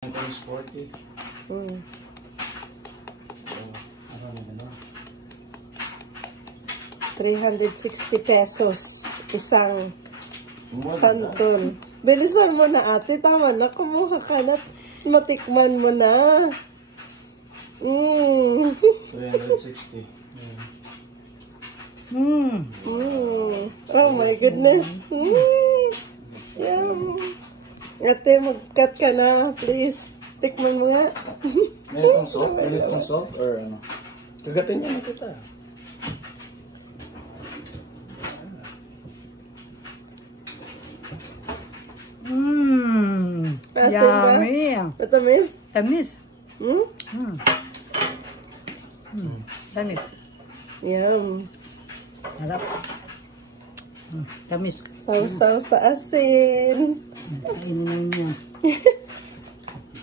Times 40. Hmm. Ano na? 360 pesos. Isang santol. Bilisan mo na ate. Tama na. Kumuha ka na. Matikman mo na. 360. Oh my goodness. Yum. Ate, mag-cut ka na. Please. Tikman mo nga. Meron kang salt? Meron kang salt? Or ano? Kagatin niya na kita. Yummy. Matamis? Tamis. Tamis. Yum. Harap. Tamis. Sausaw sa asin. Kainin niya.